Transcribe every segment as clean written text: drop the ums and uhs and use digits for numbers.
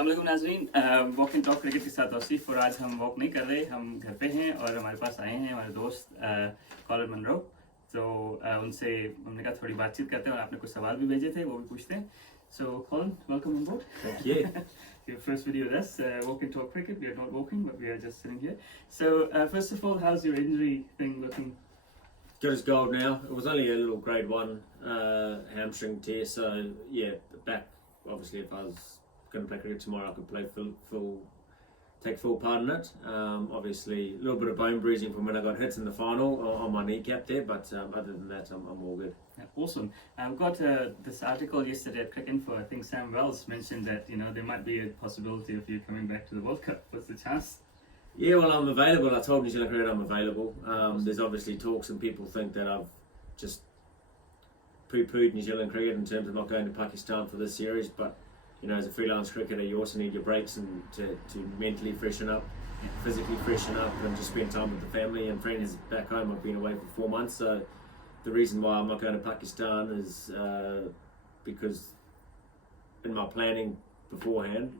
अस्सलाम नाज़रीन, walk and talk cricket के साथ तौसीफ। और आज हम वॉक नहीं कर रहे, हम घर पे हैं और हमारे पास आए हैं हमारे दोस्त कॉलिन मनरो। तो उनसे हमने कहा थोड़ी बातचीत करते हैं और आपने कुछ सवाल भी भेजे थे, वो भी पूछते हैं। So Colin, welcome on board. Thank you. Your first video with us, Walk and Talk Cricket. We are not walking, but we are just sitting here. So first of all, how's your injury thing looking? Good as gold now. It was only a little grade 1 hamstring tear, so yeah, back. Obviously, if I was going to play cricket tomorrow, I could play take full part in it. Obviously, a little bit of bone bruising from when I got hit in the final on my kneecap there, but other than that, I'm all good. Yeah, awesome. I've got this article yesterday at Cricket Info. I think Sam Wells mentioned that there might be a possibility of you coming back to the World Cup. What's the chance? Yeah, well, I'm available. I told New Zealand Cricket I'm available. There's obviously talks, and people think that I've just poo-pooed New Zealand Cricket in terms of not going to Pakistan for this series, but as a freelance cricketer, you also need your breaks and to mentally freshen up, physically freshen up, and just spend time with the family and friends back home. I've been away for 4 months, so the reason why I'm not going to Pakistan is because in my planning beforehand,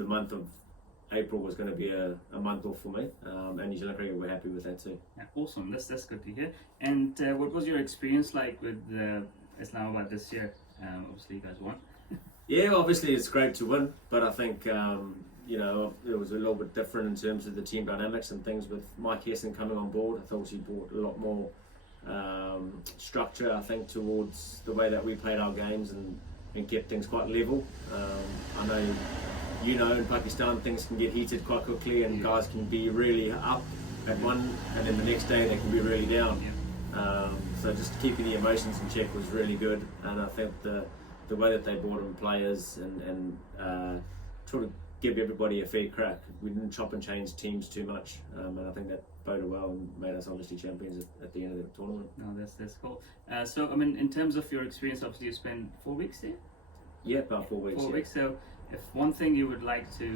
the month of April was going to be a month off for me, and New Zealand Cricket were happy with that too. Yeah, awesome. That's good to hear. And what was your experience like with Islamabad this year? Obviously, you guys won. Yeah, obviously it's great to win, but I think it was a little bit different in terms of the team dynamics and things with Mike Hesson coming on board. I thought he brought a lot more structure, I think, towards the way that we played our games and kept things quite level. I know in Pakistan things can get heated quite quickly and guys can be really up at one and then the next day they can be really down. So just keeping the emotions in check was really good, and I think the way that they brought in players and try to give everybody a fair crack. We didn't chop and change teams too much, and I think that boded well and made us obviously champions at the end of the tournament. No, that's cool. So I mean, in terms of your experience, obviously you spent 4 weeks there. Yeah, about 4 weeks. 4 weeks. So if one thing you would like to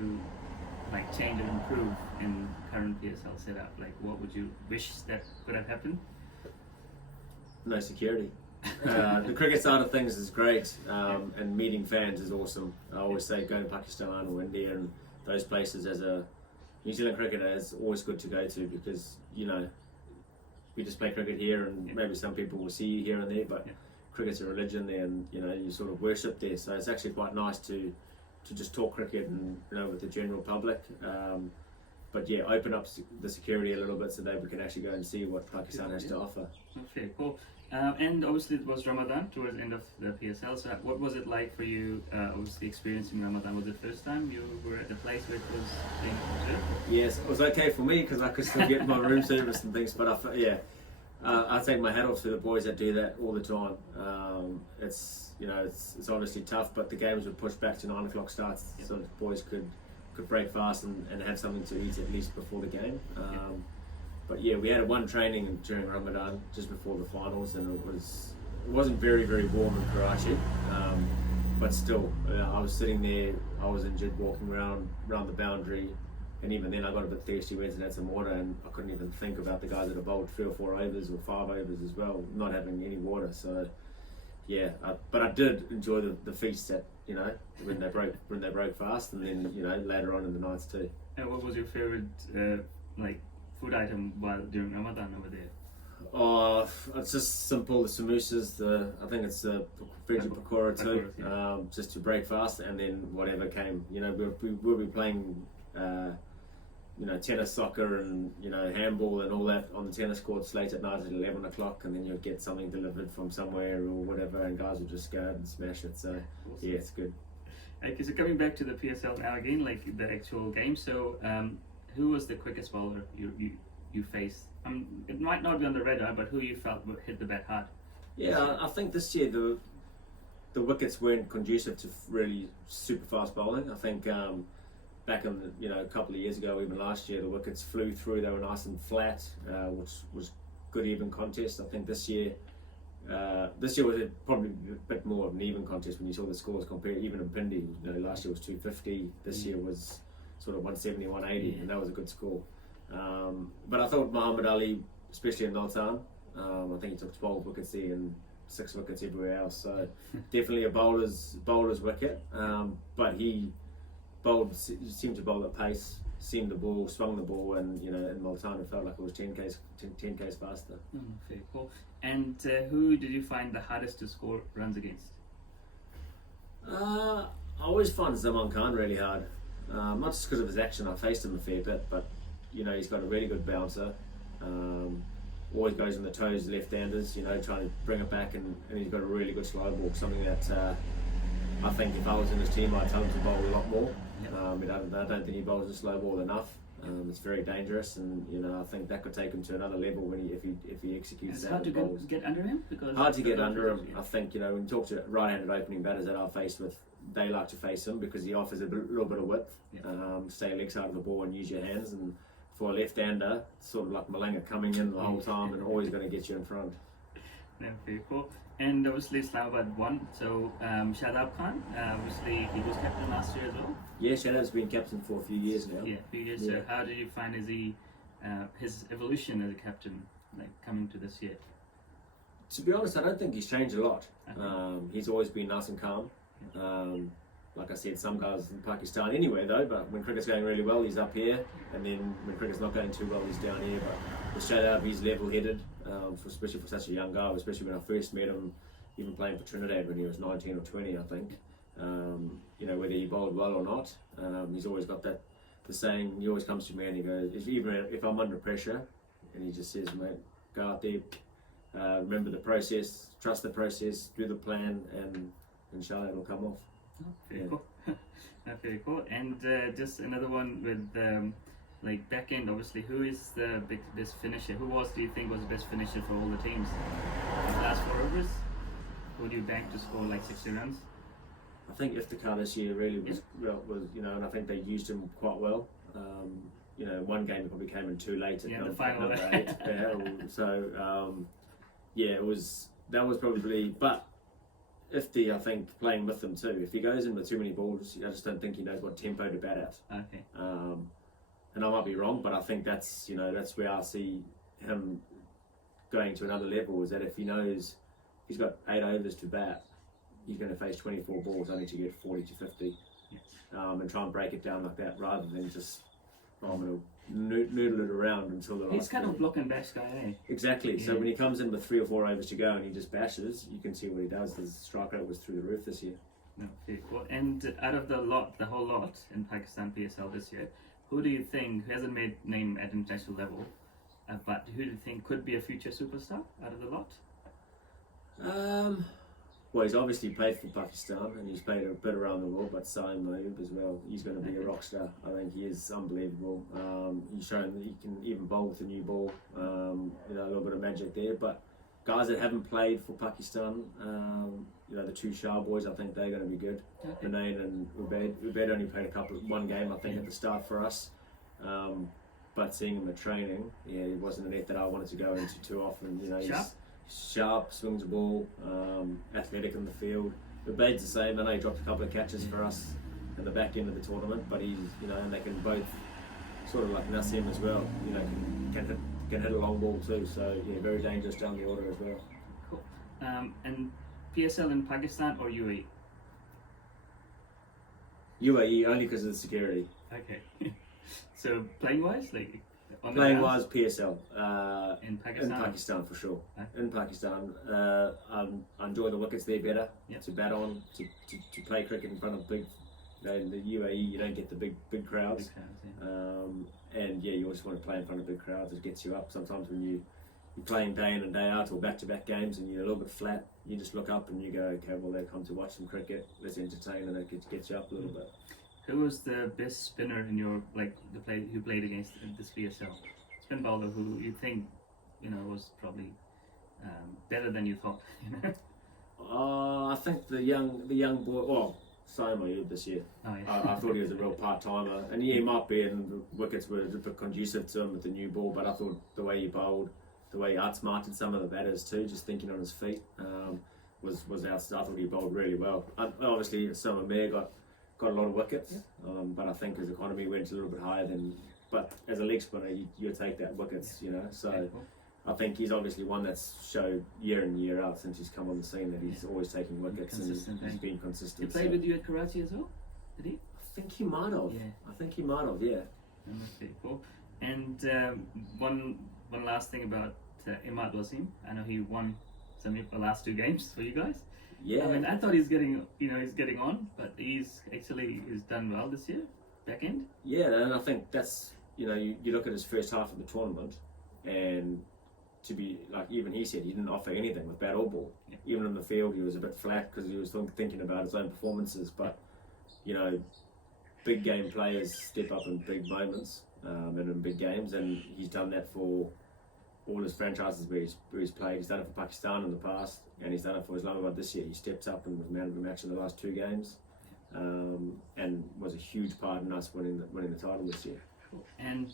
change or improve in current PSL setup, what would you wish that could have happened? No security. The cricket side of things is great, and meeting fans is awesome. I always say go to Pakistan or India and those places as a New Zealand cricketer is always good to go to, because we just play cricket here and maybe some people will see you here and there, but cricket's a religion there, and you sort of worship there, so it's actually quite nice to just talk cricket and with the general public. But yeah, open up the security a little bit so that we can actually go and see what Pakistan has to offer. Okay, cool. And obviously it was Ramadan towards the end of the PSL. So what was it like for you? Obviously experiencing Ramadan, was it the first time you were at the place where it was being observed? Yes, it was okay for me because I could still get my room service and things. But I take my hat off to the boys that do that all the time. It's obviously tough, but the games were pushed back to 9 o'clock starts, so the boys could break fast and have something to eat at least before the game. But yeah, we had one training during Ramadan just before the finals, and it wasn't very, very warm in Karachi, but still, I was sitting there, I was injured walking around the boundary, and even then I got a bit thirsty, went and had some water, and I couldn't even think about the guys that have bowled 3 or 4 overs or 5 overs as well, not having any water. So yeah, but I did enjoy the feast that when they broke fast, and then later on in the nights too. And what was your favorite food item during Ramadan over there? Oh, it's just simple. The samosas. I think it's the veggie pakora too. Just to break fast, and then whatever came. We'll be playing, tennis, soccer, and handball and all that on the tennis courts late at night at 11 o'clock, and then you'll get something delivered from somewhere or whatever, and guys will just go out and smash it. So awesome. Yeah, it's good. Okay, so coming back to the PSL now again, the actual game. So who was the quickest bowler you faced? It might not be on the radar, but who you felt would hit the bat hard? Yeah, I think this year the wickets weren't conducive to really super fast bowling. I think back in a couple of years ago, even last year, the wickets flew through. They were nice and flat, which was good even contest. I think this year was probably a bit more of an even contest when you saw the scores compared. Even in Pindi, last year was 250. This year was sort of 170, 180, and that was a good score. But I thought Muhammad Ali, especially in Multan, I think he took 12 wickets there, and 6 wickets everywhere else. So definitely a bowler's wicket. But he seemed to bowl at pace, seemed the ball, swung the ball, and in Multan it felt like it was 10 k's faster. Very cool. And who did you find the hardest to score runs against? I always find Zaman Khan really hard. Not just because of his action, I faced him a fair bit, but he's got a really good bouncer. Always goes on the toes, left-handers, trying to bring it back, and he's got a really good slow ball, something that I think if I was in his team I'd tell him to bowl a lot more. I don't think he bowls a slow ball enough. It's very dangerous, and I think that could take him to another level if he executes that. It's hard to get under him? Hard to get under him. I think when you talk to right-handed opening batters that I've faced with, they like to face him because he offers a little bit of width. Stay legs out of the ball and use your hands. And for a left-hander, sort of like Malanga coming in the whole time and always going to get you in front. Yeah, very cool. And obviously Islamabad won. So Shadab Khan, obviously he was captain last year as well. Yeah, Shadab's been captain for a few years now. Yeah, a few years. Yeah. So how did you find his evolution as a captain, like coming to this year? To be honest, I don't think he's changed a lot. Okay. He's always been nice and calm. Like I said, some guys in Pakistan anyway though, but when cricket's going really well, he's up here, and then when cricket's not going too well, he's down here. But with Shadab, he's level-headed, especially for such a young guy, especially when I first met him, even playing for Trinidad when he was 19 or 20, I think. Whether he bowled well or not, he's always got the saying, he always comes to me and he goes, even if I'm under pressure, and he just says, mate, go out there, remember the process, trust the process, do the plan, and inshallah it'll come off. Very cool. Very cool. And just another one with back end, obviously, who is the best finisher? Do you think was the best finisher for all the teams? These last 4 overs, who do you bank to score like 60 runs? I think Iftikhar this year really was, and I think they used him quite well. One game he probably came in too late. The final. Number 8. That was probably, but Ifti, I think, playing with them too. If he goes in with too many balls, I just don't think he knows what tempo to bat at. Okay. And I might be wrong, but I think that's where I see him going to another level. Is that if he knows he's got 8 overs to bat, he's going to face 24 balls only to get 40 to 50, and try and break it down like that rather than just I'm going to noodle it around until the last. He's kind of a block and bash guy, eh? Exactly. Yeah. So when he comes in with 3 or 4 overs to go and he just bashes, you can see what he does. His strike rate was through the roof this year. No, very cool. And out of the whole lot in Pakistan PSL this year, who do you think, who hasn't made name at international level, but who do you think could be a future superstar out of the lot? Well, he's obviously played for Pakistan and he's played a bit around the world, but Saeem Ayub as well. He's going to be a rock star. I think he is unbelievable. He's shown that he can even bowl with a new ball. A little bit of magic there. But guys that haven't played for Pakistan, the 2 Shah boys, I think they're going to be good. Okay. Benain and Ubaid. Ubaid only played one game, I think, at the start for us. But seeing him at training, he wasn't a net that I wanted to go into too often. He's sharp, swings the ball, athletic in the field. Ubaid's the same. I know he dropped a couple of catches for us in the back end of the tournament, but he's, and they can both sort of like Nassim as well. Can hit a long ball too. So very dangerous down the order as well. Cool. And PSL in Pakistan or UAE? UAE only because of the security. Okay. So playing wise, Playing wise, PSL. In Pakistan? In Pakistan for sure. Okay. In Pakistan, I enjoy the wickets there better to bat on, to play cricket in front of big. In the UAE, you don't get the big crowds. And you always want to play in front of big crowds. It gets you up. Sometimes when you're playing day in and day out or back-to-back games and you're a little bit flat, you just look up and you go, okay, well they've come to watch some cricket. Let's entertain, and it gets you up a little bit. Who was the best spinner in your who played against this PSL? Spin bowler who you think was probably better than you thought. I think the young boy. Well, Saeem Ayub this year. Oh, yeah. I thought he was a real part timer, and he might be, and the wickets were a bit conducive to him with the new ball. But I thought the way he bowled, the way he outsmarted some of the batters too, just thinking on his feet, was outstanding. I thought he bowled really well. Obviously, Sama Mir got a lot of wickets, but I think his economy went a little bit higher than. But as a leg spinner, you take that wickets, So I think he's obviously one that's showed year in year out since he's come on the scene that he's always taking wickets and he's been consistent. He played with you at Karachi as well, did he? I think he might have. Yeah. I think he might have. Yeah. That's very cool. And one last thing about Imad Wasim. I know he won some of the last 2 games for you guys. Yeah. I mean, I thought he's getting on, but he's done well this year, back end. Yeah, and I think that's, you look at his first half of the tournament, and to be like, even he said he didn't offer anything with bat or ball. Yeah. Even in the field, he was a bit flat because he was thinking about his own performances. But big game players step up in big moments and in big games, and he's done that for all his franchises where he's played. He's done it for Pakistan in the past, and he's done it for Islamabad this year. He stepped up and was man of the match in the last 2 games, and was a huge part in us winning the title this year. And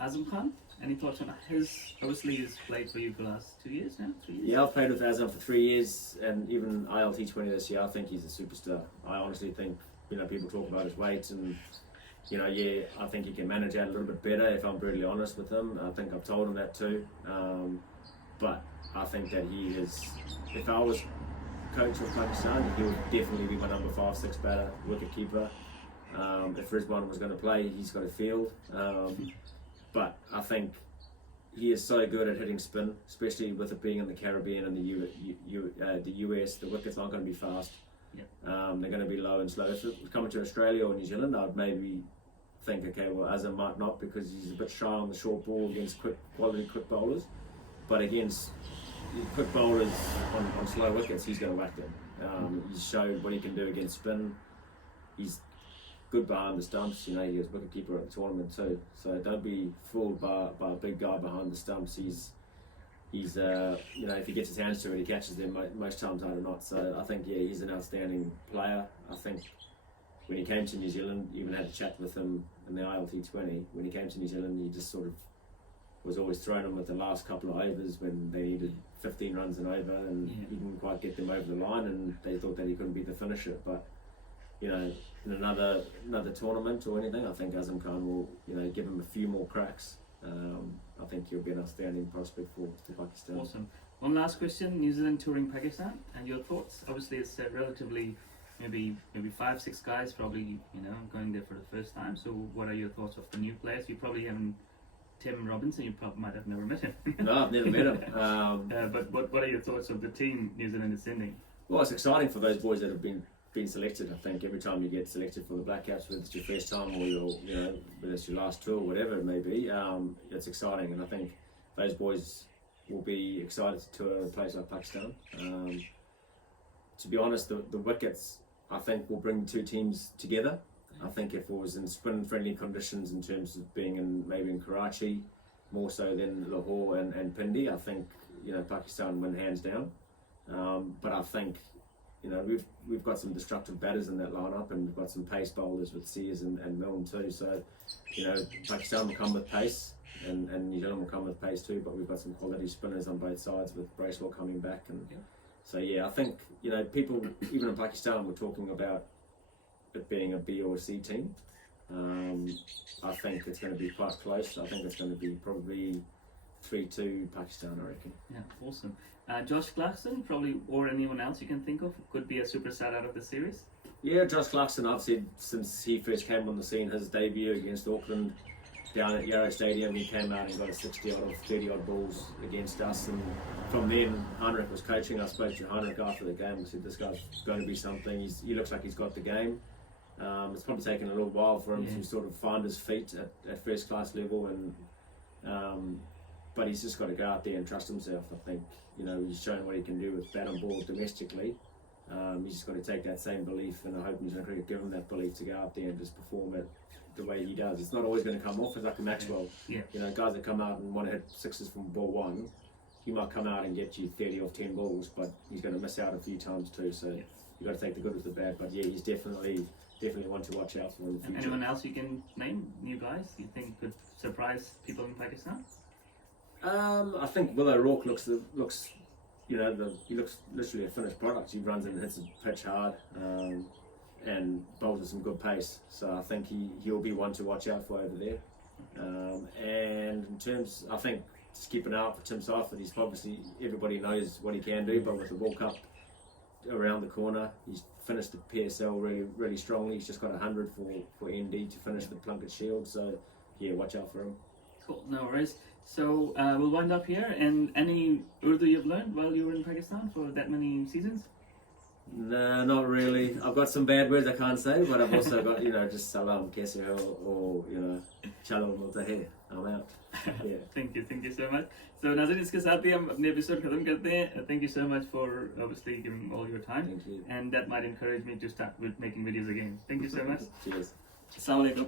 Azam Khan, any thoughts on his? Obviously, he's played for you for the last 2 years now. 3 years. Yeah, I've played with Azam for 3 years, and even ILT20 this year. I think he's a superstar. I honestly think people talk about his weight and. I think he can manage that a little bit better if I'm brutally honest with him. I think I've told him that too. But I think that he is, if I was coach of Pakistan, he would definitely be my number 5, 6 batter, wicket keeper. If Rizwan was going to play, he's got a field. But I think he is so good at hitting spin, especially with it being in the Caribbean and the US. The wickets aren't going to be fast. Yeah. They're going to be low and slow. If it was coming to Australia or New Zealand, I'd maybe think, okay, well, Azam might not because he's a bit shy on the short ball against quality quick bowlers. But against quick bowlers on slow wickets, he's going to whack them. He's showed what he can do against spin. He's good behind the stumps. He was wicketkeeper at the tournament too. So don't be fooled by a big guy behind the stumps. He's if he gets his hands to it, he catches them most times out of not. So I think, he's an outstanding player. I think when he came to New Zealand, even had a chat with him in the ILT20. When he came to New Zealand, he just sort of was always thrown in with the last couple of overs when they needed 15 runs and over, and he didn't quite get them over the line, and they thought that he couldn't be the finisher. But in another tournament or anything, I think Azam Khan will give him a few more cracks. I think he'll be an outstanding prospect for Pakistan. Awesome. One last question: New Zealand touring Pakistan, and your thoughts? Obviously, it's relatively maybe 5-6 guys probably going there for the first time. So, what are your thoughts of the new players? You probably haven't. Tim Robinson, you probably might have never met him. No, I've never met him. But what are your thoughts of the team New Zealand is sending? Well, it's exciting for those boys that have been selected. I think every time you get selected for the Black Caps, whether it's your first time or whether it's your last tour, whatever it may be, it's exciting, and I think those boys will be excited to tour a place like Pakistan. To be honest, the wickets I think will bring the 2 teams together. I think if it was in spin-friendly conditions in terms of being maybe in Karachi, more so than Lahore and Pindi, I think Pakistan win hands down. But I think we've got some destructive batters in that lineup, and we've got some pace bowlers with Sears and Milne too. So Pakistan will come with pace, and New Zealand will come with pace too. But we've got some quality spinners on both sides with Bracewell coming back, and so I think people even in Pakistan were talking about it being a B or a C team. I think it's going to be quite close. I think it's going to be probably 3-2 Pakistan, I reckon. Yeah, awesome. Josh Clarkson, probably, or anyone else you can think of, could be a superstar out of the series? Yeah, Josh Clarkson, I've said since he first came on the scene, his debut against Auckland down at Yarrow Stadium, he came out and got a 60-odd or 30-odd balls against us, and from then Heinrich was coaching. I spoke to Heinrich after the game and said, this guy's going to be something. He looks like he's got the game. It's probably taken a little while for him to sort of find his feet at first class level, and but he's just got to go out there and trust himself. I think he's shown what he can do with bat and ball domestically. He's just got to take that same belief, and I hope New Zealand cricket give him that belief to go out there and just perform it the way he does. It's not always going to come off. It's like a Maxwell. Guys that come out and want to hit 6s from ball 1, he might come out and get you 30 off 10 balls, but he's going to miss out a few times too. So you've got to take the good with the bad. But he's definitely one to watch out for in the future. Anyone else you can name, new guys you think could surprise people in Pakistan? I think Willow Rourke looks he looks literally a finished product. He runs in and hits the pitch hard, and bowls with some good pace. So I think he'll be one to watch out for over there. And in terms, I think just keep an eye out for Tim Seifert. He's obviously, everybody knows what he can do, but with the World Cup around the corner, he's finished the PSL really strongly. He's just got 100 for ND to finish the Plunket Shield, so yeah, watch out for him. Cool, no worries. So we'll wind up here. And any Urdu you've learned while you were in Pakistan for that many seasons? No, not really. I've got some bad words I can't say, but I've also got, just salam, kaise ho, or, chalo milta hai. I'm out. Yeah. Thank you so much. So नाज़रीन, इसके साथ ही हम अपने episode खत्म करते हैं. Thank you so much for obviously giving all your time. Thank you. And that might encourage me to start with making videos again. Thank you so much. Cheers. Assalamu alaikum.